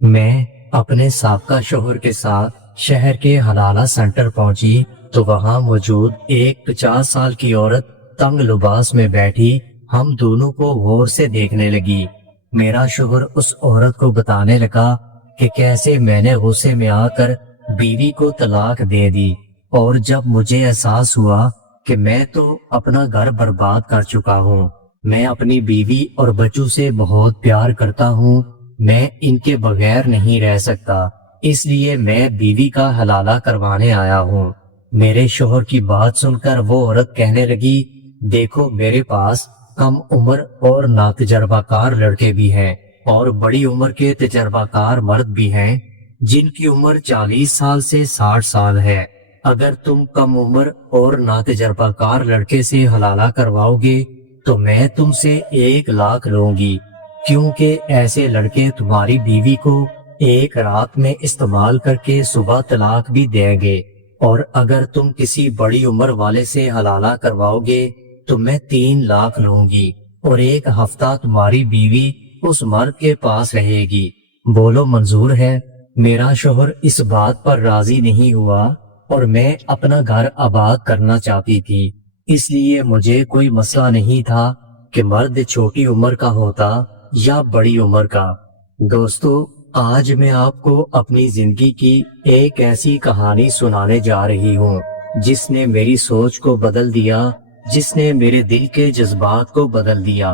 मैं अपने साबका शौहर के साथ शहर के हलाला सेंटर पहुंची तो वहां मौजूद एक 50 साल की औरत तंग लिबास में बैठी हम दोनों को गौर से देखने लगी। मेरा शौहर उस औरत को बताने लगा कि कैसे मैंने गुस्से में आकर बीवी को तलाक दे दी, और जब मुझे एहसास हुआ कि मैं तो अपना घर बर्बाद कर चुका हूँ। मैं अपनी बीवी और बच्चों से बहुत प्यार करता हूँ, मैं इनके बगैर नहीं रह सकता, इसलिए मैं बीवी का हलाला करवाने आया हूँ। मेरे शौहर की बात सुनकर वो औरत कहने लगी, देखो मेरे पास कम उम्र और नातजर्बाकार लड़के भी हैं और बड़ी उम्र के तजर्बाकार मर्द भी हैं जिनकी उम्र 40 साल से 60 साल है। अगर तुम कम उम्र और नातजर्बाकार लड़के से हलाला करवाओगे तो मैं तुमसे 1 लाख लूंगी, क्योंकि ऐसे लड़के तुम्हारी बीवी को एक रात में इस्तेमाल करके सुबह तलाक भी देंगे। और अगर तुम किसी बड़ी उम्र वाले से हलाला करवाओगे तो मैं 3 लाख लूंगी और 1 हफ्ता तुम्हारी बीवी उस मर्द के पास रहेगी। बोलो मंजूर है? मेरा शौहर इस बात पर राजी नहीं हुआ और मैं अपना घर आबाद करना चाहती थी, इसलिए मुझे कोई मसला नहीं था कि मर्द छोटी उम्र का होता या बड़ी उम्र का। दोस्तों, आज मैं आपको अपनी जिंदगी की एक ऐसी कहानी सुनाने जा रही हूँ जिसने मेरी सोच को बदल दिया, जिसने मेरे दिल के जज्बात को बदल दिया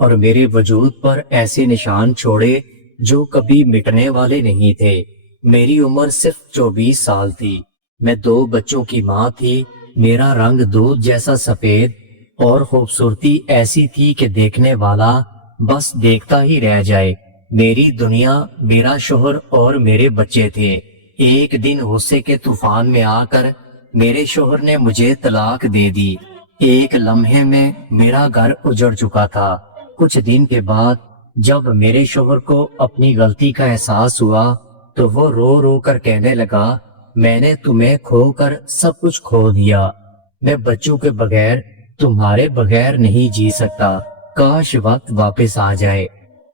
और मेरे वजूद पर ऐसे निशान छोड़े जो कभी मिटने वाले नहीं थे। मेरी उम्र सिर्फ 24 साल थी। मैं 2 बच्चों की माँ थी। मेरा रंग दूध जैसा सफेद और खूबसूरती ऐसी थी कि देखने वाला बस देखता ही रह जाए। मेरी दुनिया मेरा शौहर और मेरे बच्चे थे। एक दिन गुस्से के तूफान में आकर मेरे शौहर ने मुझे तलाक दे दी। एक लम्हे में मेरा घर उजड़ चुका था। कुछ दिन के बाद जब मेरे शौहर को अपनी गलती का एहसास हुआ तो वो रो रो कर कहने लगा, मैंने तुम्हें खोकर सब कुछ खो दिया। मैं बच्चों के बगैर, तुम्हारे बगैर नहीं जी सकता। काश वक्त वापस आ जाए।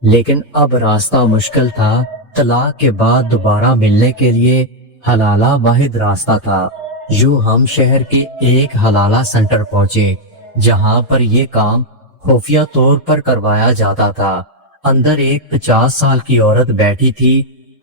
लेकिन अब रास्ता मुश्किल था। तलाक के बाद दोबारा मिलने के लिए हलाला वाहिद रास्ता था। यूं हम शहर के एक हलाला सेंटर पहुंचे जहां पर ये काम खुफिया तौर पर करवाया जाता था। अंदर एक 50 साल की औरत बैठी थी।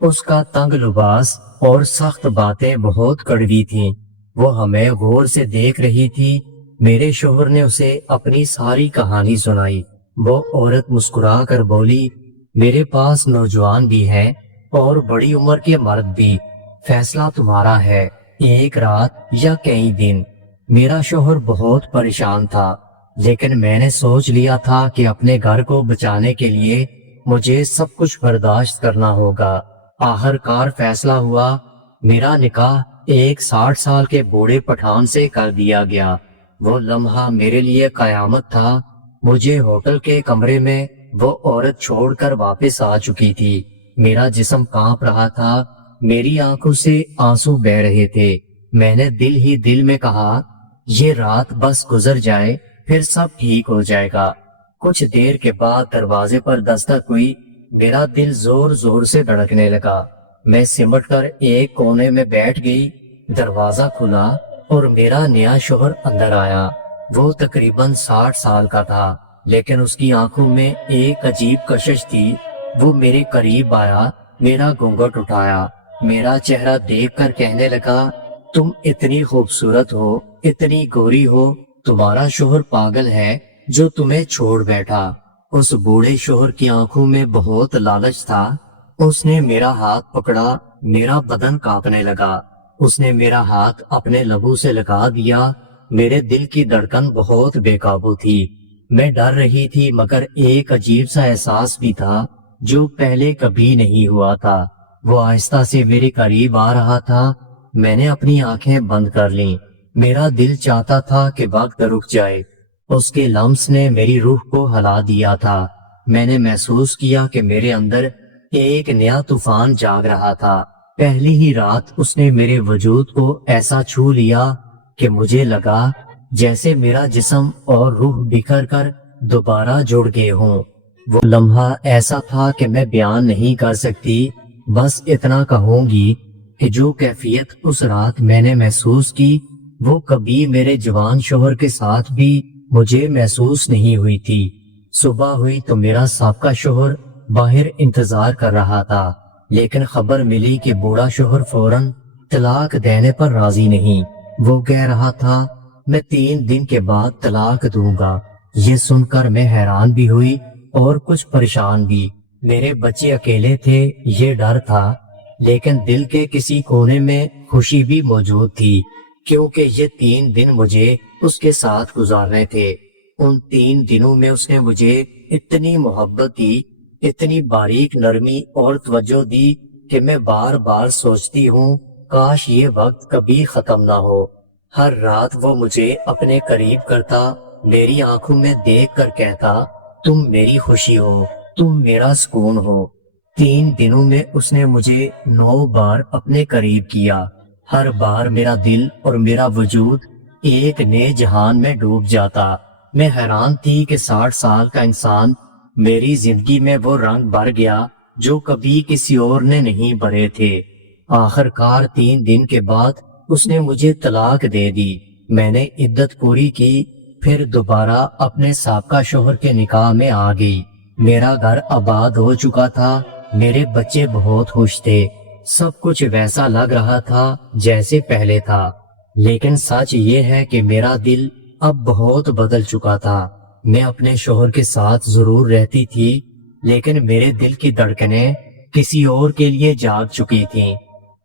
उसका तंग लिबास और सख्त बातें बहुत कड़वी थीं। वो हमें गौर से देख रही थी। मेरे शौहर ने उसे अपनी सारी कहानी सुनाई। वो औरत मुस्कुरा कर बोली, मेरे पास नौजवान भी हैं और बड़ी उम्र के मर्द भी। फैसला तुम्हारा है, एक रात या कई दिन। मेरा शौहर बहुत परेशान था, लेकिन मैंने सोच लिया था कि अपने घर को बचाने के लिए मुझे सब कुछ बर्दाश्त करना होगा। आखिरकार फैसला हुआ। मेरा निकाह एक 60 साल के बूढ़े पठान से कर दिया गया। वो लम्हा मेरे लिए कयामत था। मुझे होटल के कमरे में वो औरत छोड़कर वापस आ चुकी थी। मेरा जिस्म कांप रहा था। मेरी आंखों से आंसू बह रहे थे। मैंने दिल ही दिल में कहा, ये रात बस गुजर जाए, फिर सब ठीक हो जाएगा। कुछ देर के बाद दरवाजे पर दस्तक हुई। मेरा दिल जोर जोर से धड़कने लगा। मैं सिमट कर एक कोने में बैठ गई। दरवाजा खुला और मेरा नया शौहर अंदर आया। वो तकरीबन 60 साल का था, लेकिन उसकी आंखों में एक अजीब कशिश थी। वो मेरे करीब आया, मेरा घूंघट उठाया, मेरा चेहरा देखकर कहने लगा, तुम इतनी खूबसूरत हो, इतनी गोरी हो, तुम्हारा शौहर पागल है जो तुम्हें छोड़ बैठा। उस बूढ़े शौहर की आंखों में बहुत लालच था। उसने मेरा हाथ पकड़ा। मेरा बदन कांपने लगा। उसने मेरा हाथ अपने लहू से लगा दिया। मेरे दिल की धड़कन बहुत बेकाबू थी। मैं डर रही थी, मगर एक अजीब सा एहसास भी था जो पहले कभी नहीं हुआ था। वो आहिस्ता से मेरे करीब आ रहा था। मैंने अपनी आंखें बंद कर लीं। मेरा दिल चाहता था कि वक्त रुक जाए। उसके लम्स ने मेरी रूह को हिला दिया था। मैंने महसूस किया कि मेरे अंदर एक नया तूफान जाग रहा था। पहली ही रात उसने मेरे वजूद को ऐसा छू लिया कि मुझे लगा जैसे मेरा जिस्म और रूह बिखर कर दोबारा जुड़ गए हों। वो लम्हा ऐसा था कि मैं बयान नहीं कर सकती। بس اتنا کہوں گی کہ جو کیفیت اس رات میں نے محسوس کی وہ کبھی میرے جوان شوہر کے ساتھ بھی مجھے محسوس نہیں ہوئی تھی۔ صبح ہوئی تو میرا سابقہ شوہر باہر انتظار کر رہا تھا، لیکن خبر ملی کہ بوڑھا شوہر فوراً طلاق دینے پر راضی نہیں۔ وہ کہہ رہا تھا میں 3 دن کے بعد طلاق دوں گا۔ یہ سن کر میں حیران بھی ہوئی اور کچھ پریشان بھی۔ میرے بچے اکیلے تھے، یہ ڈر تھا، لیکن دل کے کسی کونے میں خوشی بھی موجود تھی، کیونکہ یہ 3 دن مجھے اس کے ساتھ گزارنے تھے۔ ان 3 دنوں میں اس نے مجھے اتنی محبت دی، اتنی باریک نرمی اور توجہ دی کہ میں بار بار سوچتی ہوں کاش یہ وقت کبھی ختم نہ ہو۔ ہر رات وہ مجھے اپنے قریب کرتا، میری آنکھوں میں دیکھ کر کہتا تم میری خوشی ہو، تم میرا سکون ہو۔ 3 دنوں میں اس نے مجھے 9 بار اپنے قریب کیا۔ ہر بار میرا دل اور میرا وجود ایک نئے جہان میں ڈوب جاتا۔ میں حیران تھی کہ 60 سال کا انسان میری زندگی میں وہ رنگ بھر گیا جو کبھی کسی اور نے نہیں بھرے تھے۔ آخر کار 3 دن کے بعد اس نے مجھے طلاق دے دی۔ میں نے عدت پوری کی، پھر دوبارہ اپنے سابقہ شوہر کے نکاح میں آ گئی۔ میرا گھر آباد ہو چکا تھا، میرے بچے بہت خوش تھے، سب کچھ ویسا لگ رہا تھا جیسے پہلے تھا۔ لیکن سچ یہ ہے کہ میرا دل اب بہت بدل چکا تھا۔ میں اپنے شوہر کے ساتھ ضرور رہتی تھی، لیکن میرے دل کی دھڑکنیں کسی اور کے لیے جاگ چکی تھیں۔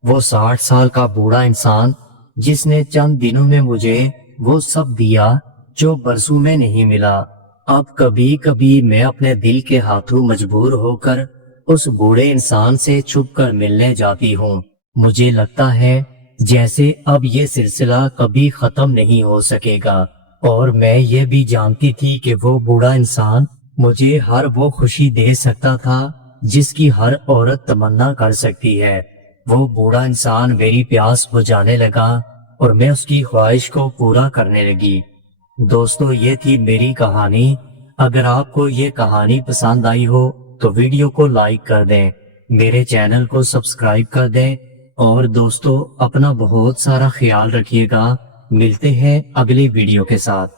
وہ 60 سال کا بوڑھا انسان جس نے چند دنوں میں مجھے وہ سب دیا جو برسوں میں نہیں ملا، اب کبھی کبھی میں اپنے دل کے ہاتھوں مجبور ہو کر اس بوڑھے انسان سے چھپ کر ملنے جاتی ہوں۔ مجھے لگتا ہے جیسے اب یہ سلسلہ کبھی ختم نہیں ہو سکے گا، اور میں یہ بھی جانتی تھی کہ وہ بوڑھا انسان مجھے ہر وہ خوشی دے سکتا تھا جس کی ہر عورت تمنا کر سکتی ہے۔ وہ بوڑھا انسان میری پیاس بجھانے لگا اور میں اس کی خواہش کو پورا کرنے لگی۔ دوستو، یہ تھی میری کہانی۔ اگر آپ کو یہ کہانی پسند آئی ہو تو ویڈیو کو لائک کر دیں، میرے چینل کو سبسکرائب کر دیں، اور دوستو اپنا بہت سارا خیال رکھیے گا۔ ملتے ہیں اگلی ویڈیو کے ساتھ۔